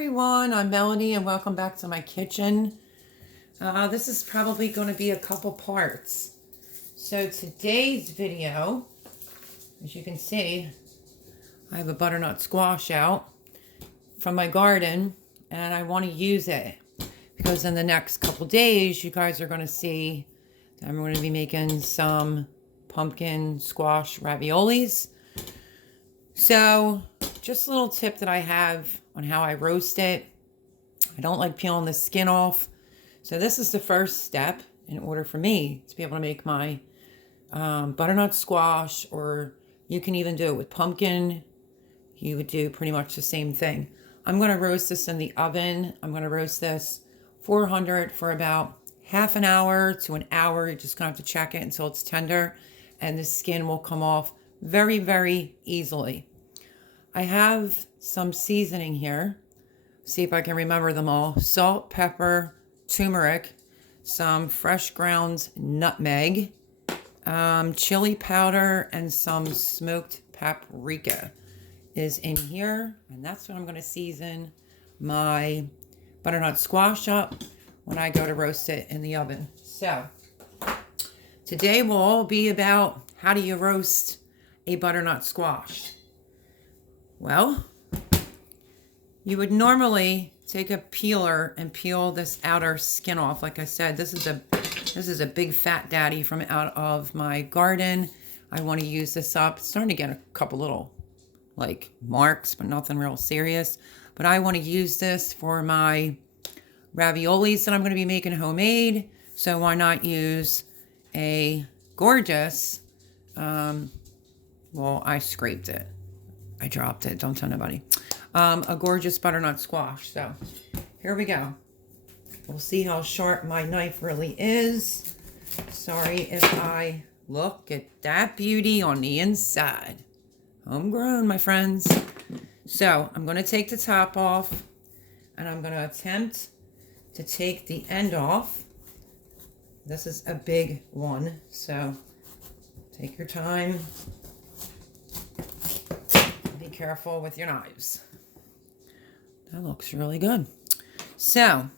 everyone, I'm Melanie and welcome back to my kitchen. This is probably going to be a couple parts. So today's video, as you can see, I have a butternut squash out from my garden and I want to use it because in the next couple days you guys are going to see that I'm going to be making some pumpkin squash raviolis. So just a little tip that I have on how I roast it. I don't like peeling the skin off. So this is the first step in order for me to be able to make my butternut squash, or you can even do it with pumpkin. You would do pretty much the same thing. I'm going to roast this in the oven. I'm going to roast this 400 for about half an hour to an hour. You're just going to have to check it until it's tender and the skin will come off very, very easily. I have some seasoning here. See if I can remember them all. Salt, pepper, turmeric, some fresh ground nutmeg, chili powder, and some smoked paprika is in here. And that's what I'm going to season my butternut squash up when I go to roast it in the oven. So today will all be about how do you roast a butternut squash. Well, you would normally take a peeler and peel this outer skin off. Like I said, this is a big fat daddy from out of my garden. I want to use this up. It's starting to get a couple little like marks, but nothing real serious. But I want to use this for my raviolis that I'm going to be making homemade. So why not use a gorgeous, well, I scraped it. I dropped it. Don't tell nobody. A gorgeous butternut squash. So here we go. We'll see how sharp my knife really is. Sorry if I look at that beauty on the inside. Homegrown, my friends. So I'm going to take the top off and I'm going to attempt to take the end off. This is a big one, so take your time. Be careful with your knives. That looks really good. So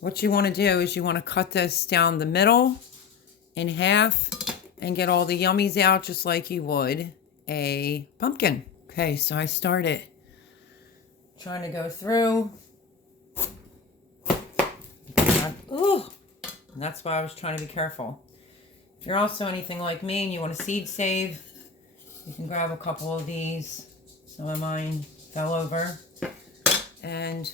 what you want to do is you want to cut this down the middle in half and get all the yummies out just like you would a pumpkin. Okay, so I started trying to go through. Ooh, and that's why I was trying to be careful. If you're also anything like me and you want to seed save, you can grab a couple of these. Some of mine fell over. And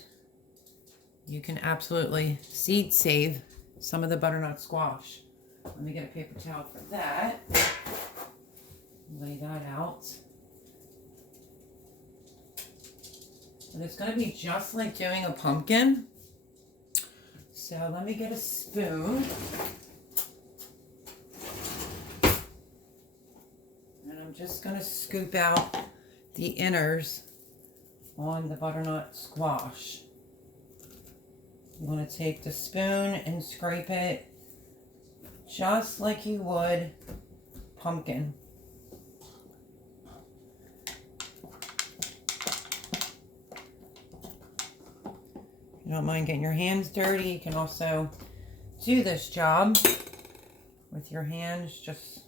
you can absolutely seed save some of the butternut squash. Let me get a paper towel for that. Lay that out. And it's going to be just like doing a pumpkin. So let me get a spoon. And I'm just going to scoop out the inners on the butternut squash. You want to take the spoon and scrape it just like you would pumpkin. If you don't mind getting your hands dirty, you can also do this job with your hands. Just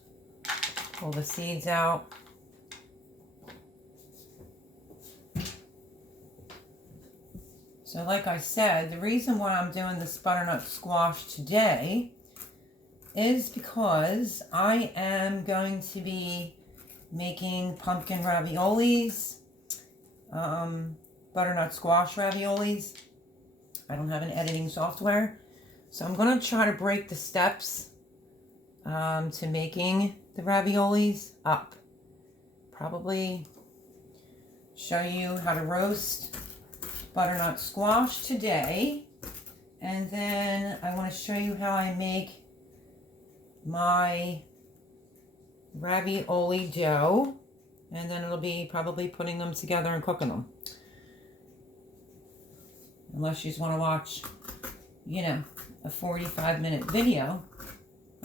pull the seeds out. So like I said, the reason why I'm doing this butternut squash today is because I am going to be making pumpkin raviolis, butternut squash raviolis. I don't have an editing software, so I'm going to try to break the steps to making the raviolis up. Probably show you how to roast butternut squash today, and then I want to show you how I make my ravioli dough, and then it'll be probably putting them together and cooking them. Unless you just want to watch, you know, a 45-minute video.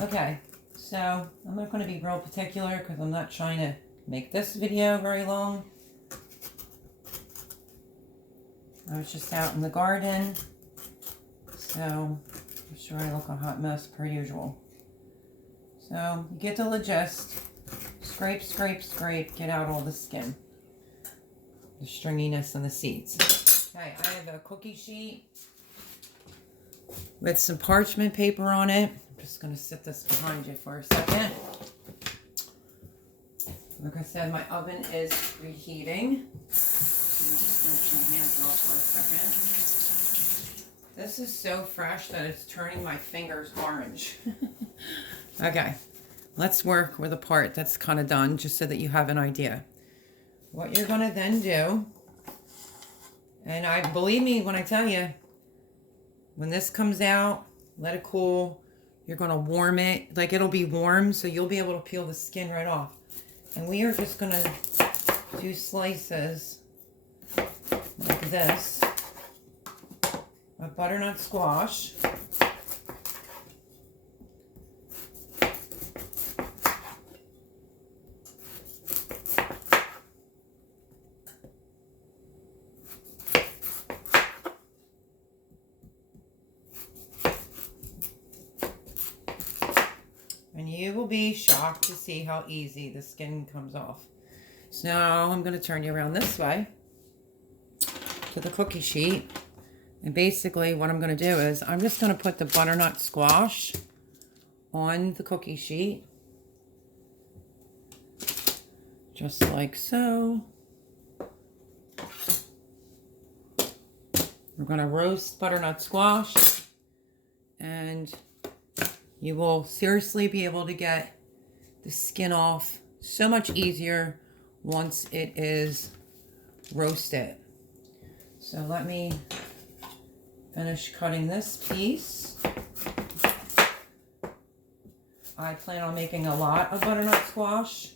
Okay, so I'm not going to be real particular because I'm not trying to make this video very long. I was just out in the garden, so I'm sure I look a hot mess per usual. So you get the gist. Scrape, scrape, scrape, get out all the skin, the stringiness and the seeds. Okay, I have a cookie sheet with some parchment paper on it. I'm just going to sit this behind you for a second. Like I said, my oven is reheating. Just rinse my hands off for a second. This is so fresh that it's turning my fingers orange. Okay, let's work with a part that's kind of done, just so that you have an idea. What you're going to then do, and believe me when I tell you, when this comes out, let it cool. You're going to warm it, like it'll be warm, so you'll be able to peel the skin right off. And we are just going to do slices like this of butternut squash. And you will be shocked to see how easy the skin comes off. So now I'm going to turn you around this way to the cookie sheet. And basically what I'm going to do is I'm just going to put the butternut squash on the cookie sheet. Just like so. We're going to roast butternut squash. And you will seriously be able to get the skin off so much easier once it is roasted. So let me finish cutting this piece. I plan on making a lot of butternut squash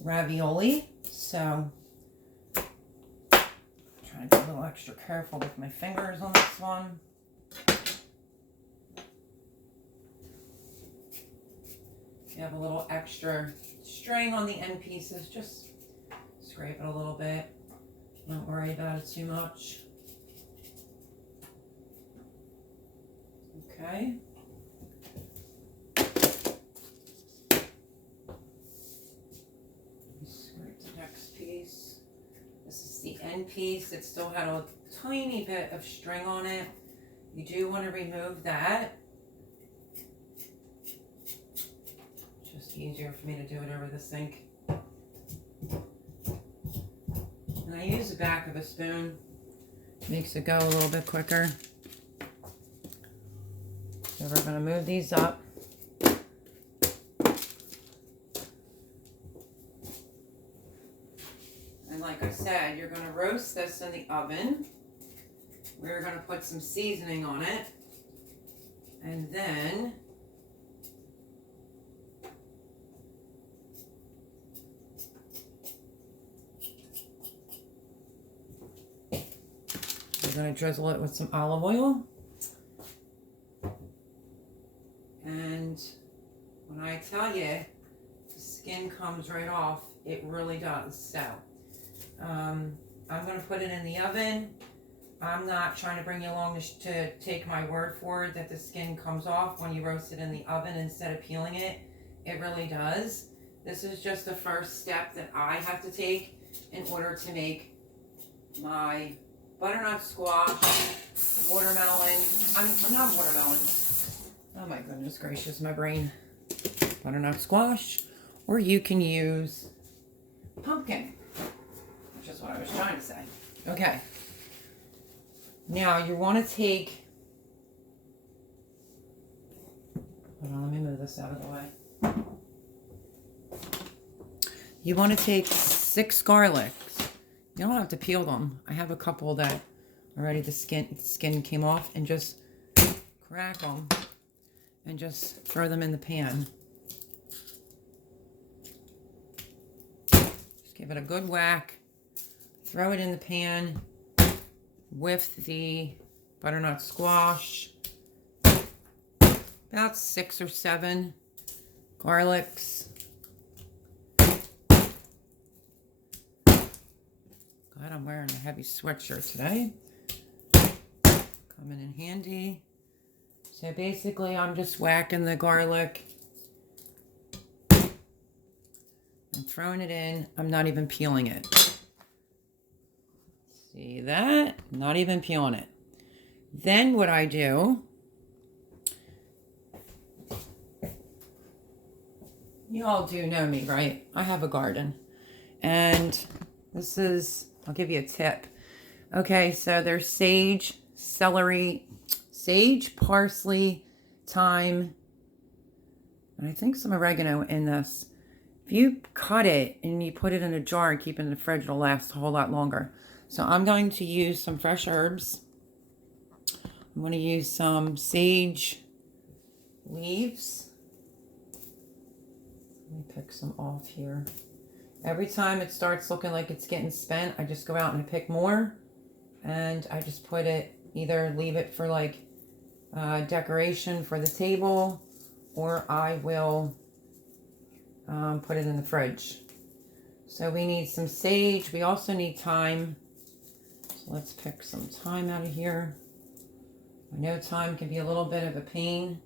ravioli, so trying to be a little extra careful with my fingers on this one. If you have a little extra string on the end pieces, just scrape it a little bit. Don't worry about it too much. Okay. Scrape the next piece. This is the end piece. It still had a tiny bit of string on it. You do want to remove that. Easier for me to do it over the sink. And I use the back of a spoon. Makes it go a little bit quicker. So we're going to move these up. And like I said, you're going to roast this in the oven. We're going to put some seasoning on it. And then I'm going to drizzle it with some olive oil. And when I tell you, the skin comes right off, it really does. So, I'm going to put it in the oven. I'm not trying to bring you along to take my word for it that the skin comes off when you roast it in the oven instead of peeling it. It really does. This is just the first step that I have to take in order to make my butternut squash, watermelon. I'm not watermelon. Oh my goodness gracious, my brain. Butternut squash, or you can use pumpkin, which is what I was trying to say. Okay. Now you want to take, hold on, let me move this out of the way. You want to take 6 garlics. You don't have to peel them. I have a couple that already the skin came off, and just crack them and just throw them in the pan. Just give it a good whack. Throw it in the pan with the butternut squash. About 6 or 7 garlics. Go ahead I'm wearing a heavy sweatshirt today. Coming in handy. So basically I'm just whacking the garlic and throwing it in. I'm not even peeling it. See that? Not even peeling it. Then what I do, you all do know me, right? I have a garden. And this is, I'll give you a tip. Okay, so there's sage, celery, sage, parsley, thyme, and I think some oregano in this. If you cut it and you put it in a jar and keep it in the fridge, it'll last a whole lot longer. So I'm going to use some fresh herbs. I'm going to use some sage leaves. Let me pick some off here. Every time it starts looking like it's getting spent, I just go out and I pick more. And I just put it, either leave it for like decoration for the table, or I will put it in the fridge. So we need some sage. We also need thyme. So let's pick some thyme out of here. I know thyme can be a little bit of a pain,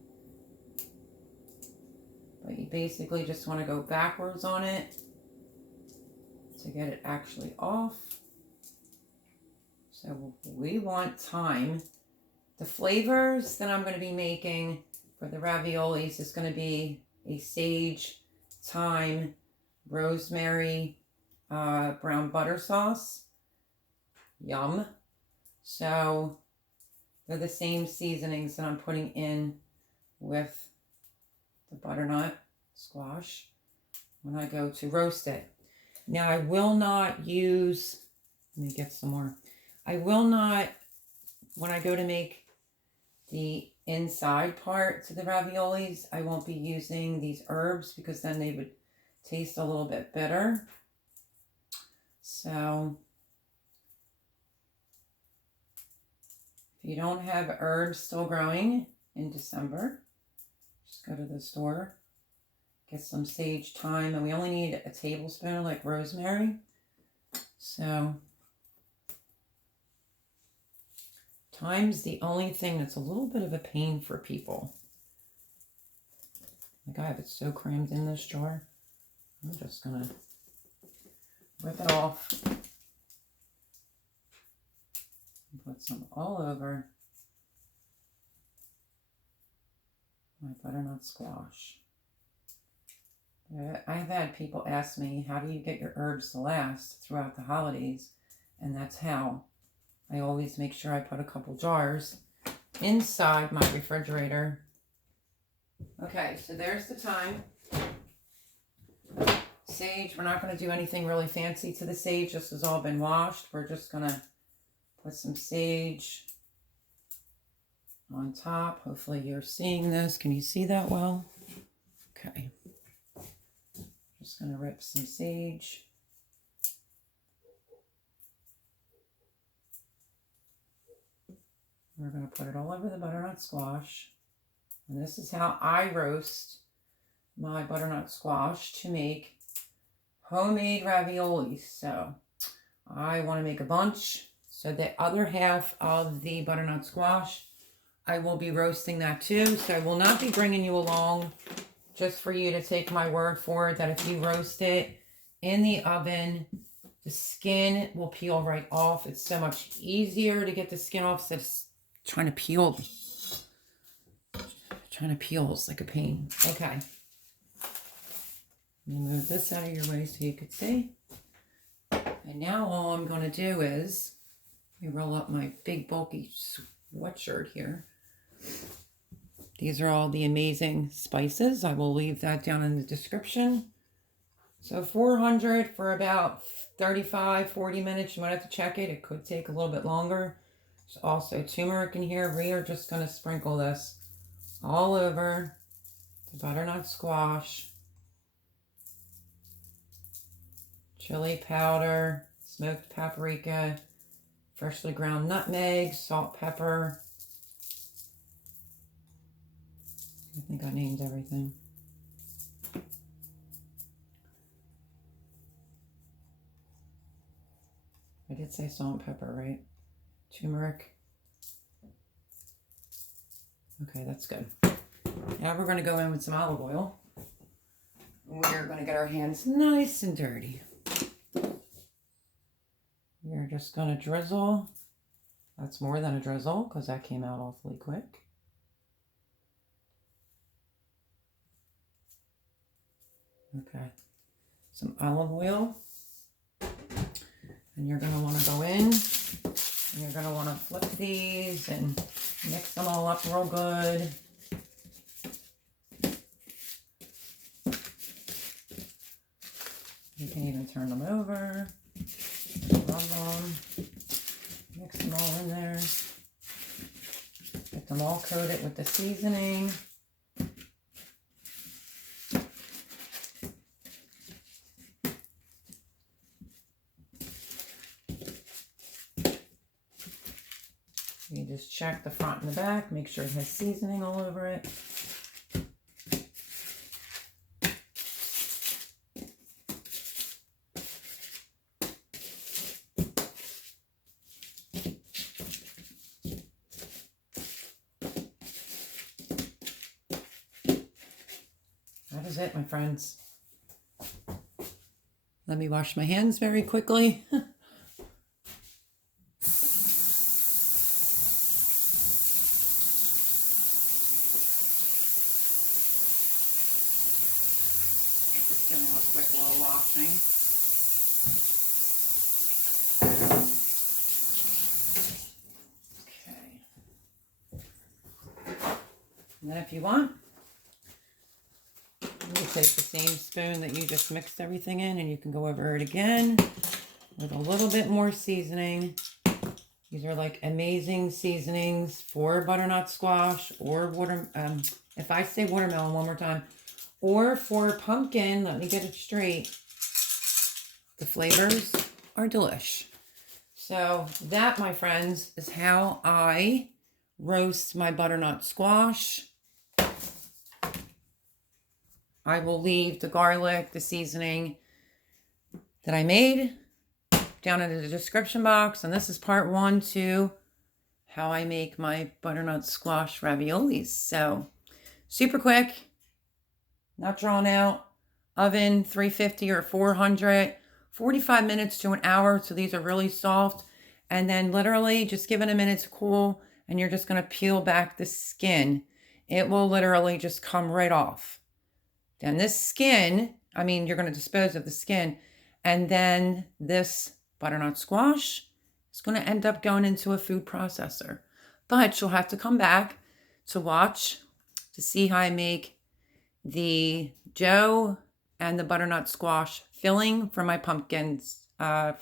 but you basically just want to go backwards on it to get it actually off. So we want thyme. The flavors that I'm going to be making for the raviolis is going to be a sage, thyme, rosemary, brown butter sauce. Yum. So they're the same seasonings that I'm putting in with the butternut squash when I go to roast it. Now I will not use, let me get some more. I will not, when I go to make the inside part to the raviolis, I won't be using these herbs because then they would taste a little bit bitter. So if you don't have herbs still growing in December, just go to the store, get some sage, thyme, and we only need a tablespoon like rosemary. So thyme's the only thing that's a little bit of a pain for people. Like I have it so crammed in this jar. I'm just gonna whip it off and put some all over my butternut squash. I've had people ask me, how do you get your herbs to last throughout the holidays? And that's how. I always make sure I put a couple jars inside my refrigerator. Okay, so there's the thyme. Sage, we're not going to do anything really fancy to the sage. This has all been washed. We're just going to put some sage on top. Hopefully you're seeing this. Can you see that well? Okay. Just going to rip some sage. We're going to put it all over the butternut squash. And this is how I roast my butternut squash to make homemade raviolis. So I want to make a bunch. So the other half of the butternut squash, I will be roasting that too. So I will not be bringing you along, just for you to take my word for it, that if you roast it in the oven, the skin will peel right off. It's so much easier to get the skin off. So it's trying to peel is like a pain. Okay. Let me move this out of your way so you could see. And now all I'm going to do is, let me roll up my big bulky sweatshirt here. These are all the amazing spices. I will leave that down in the description. So 400 for about 35, 40 minutes. You might have to check it. It could take a little bit longer. There's also turmeric in here. We are just going to sprinkle this all over the butternut squash. Chili powder, smoked paprika, freshly ground nutmeg, salt, pepper. I think I named everything. I did say salt and pepper, right? Turmeric. Okay, that's good. Now we're going to go in with some olive oil. We're going to get our hands nice and dirty. We're just going to drizzle. That's more than a drizzle because that came out awfully quick. Okay. Some olive oil. And you're going to want to go in. And you're going to want to flip these and mix them all up real good. You can even turn them over, rub them, mix them all in there. Get them all coated with the seasoning. You just check the front and the back, make sure it has seasoning all over it. That is it, my friends. Let me wash my hands very quickly. Just give them a quick little washing. Okay. And then if you want, you take the same spoon that you just mixed everything in and you can go over it again with a little bit more seasoning. These are like amazing seasonings for butternut squash or if I say watermelon one more time, or for pumpkin, let me get it straight. The flavors are delish. So that, my friends, is how I roast my butternut squash. I will leave the garlic, the seasoning that I made down in the description box. And this is part 1 to how I make my butternut squash raviolis. So super quick, not drawn out. Oven 350 or 400, 45 minutes to an hour. So these are really soft. And then literally just give it a minute to cool. And you're just going to peel back the skin. It will literally just come right off. Then this skin, you're going to dispose of the skin. And then this butternut squash is going to end up going into a food processor. But you'll have to come back to watch to see how I make the and the butternut squash filling for my pumpkins, I'm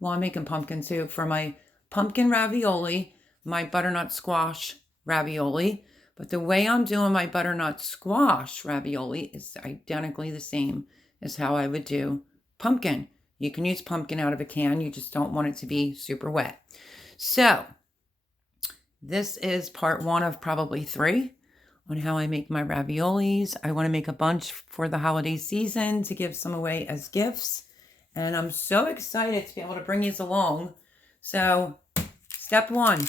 making pumpkin too, for my pumpkin ravioli, my butternut squash ravioli. But the way I'm doing my butternut squash ravioli is identically the same as how I would do pumpkin. You can use pumpkin out of a can. You just don't want it to be super wet. So this is part 1 of probably 3 on how I make my raviolis. I want to make a bunch for the holiday season to give some away as gifts. And I'm so excited to be able to bring these along. So step 1.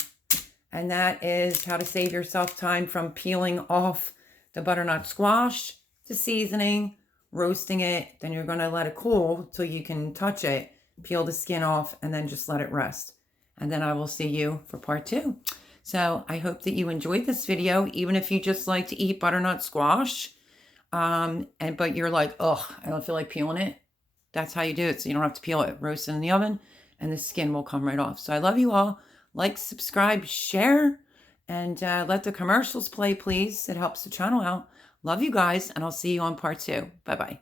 And that is how to save yourself time from peeling off the butternut squash to seasoning, roasting it. Then you're going to let it cool till you can touch it, peel the skin off, and then just let it rest. And then I will see you for part 2. So I hope that you enjoyed this video, even if you just like to eat butternut squash. But you're like, oh, I don't feel like peeling it. That's how you do it. So you don't have to peel it. Roast it in the oven and the skin will come right off. So I love you all. Like, subscribe, share, and let the commercials play, please. It helps the channel out. Love you guys, and I'll see you on part 2. Bye-bye.